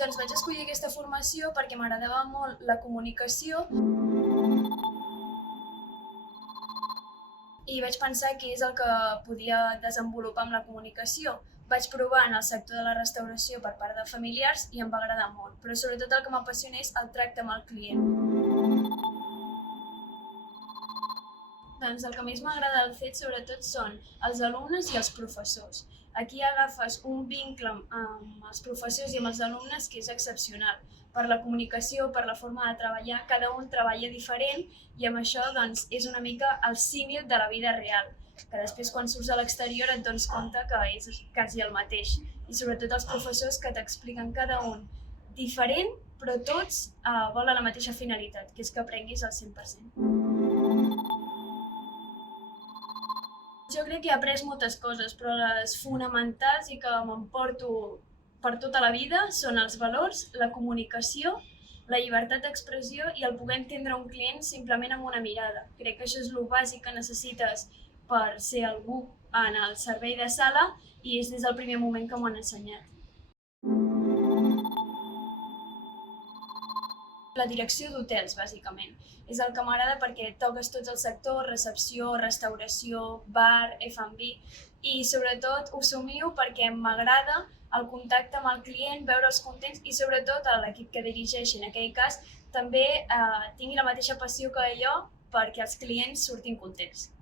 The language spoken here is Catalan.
Doncs vaig escollir aquesta formació perquè m'agradava molt la comunicació i vaig pensar que és el que podia desenvolupar amb la comunicació. Vaig provar en el sector de la restauració per part de familiars i em va agradar molt, però sobretot el que m'apassiona és el tracte amb el client. Doncs el que més m'agrada del fet, sobretot, són els alumnes i els professors. Aquí agafes un vincle amb els professors i amb els alumnes que és excepcional. Per la comunicació, per la forma de treballar, cada un treballa diferent i amb això doncs, és una mica el símil de la vida real, que després quan surts a l'exterior et dones compte que és quasi el mateix. I sobretot els professors que t'expliquen cada un diferent, però tots volen la mateixa finalitat, que és que aprenguis al 100%. Jo crec que he après moltes coses, però les fonamentals i que m'emporto per tota la vida són els valors, la comunicació, la llibertat d'expressió i el poder entendre un client simplement amb una mirada. Crec que això és el bàsic que necessites per ser algú en el servei de sala i és des del primer moment que m'ho han ensenyat. La direcció d'hotels, bàsicament. És el que m'agrada perquè toques tots els sectors, recepció, restauració, bar, F&B, i sobretot ho somio perquè m'agrada el contacte amb el client, veure'ls contents i sobretot l'equip que dirigeixi, en aquell cas, també tingui la mateixa passió que jo perquè els clients surtin contents.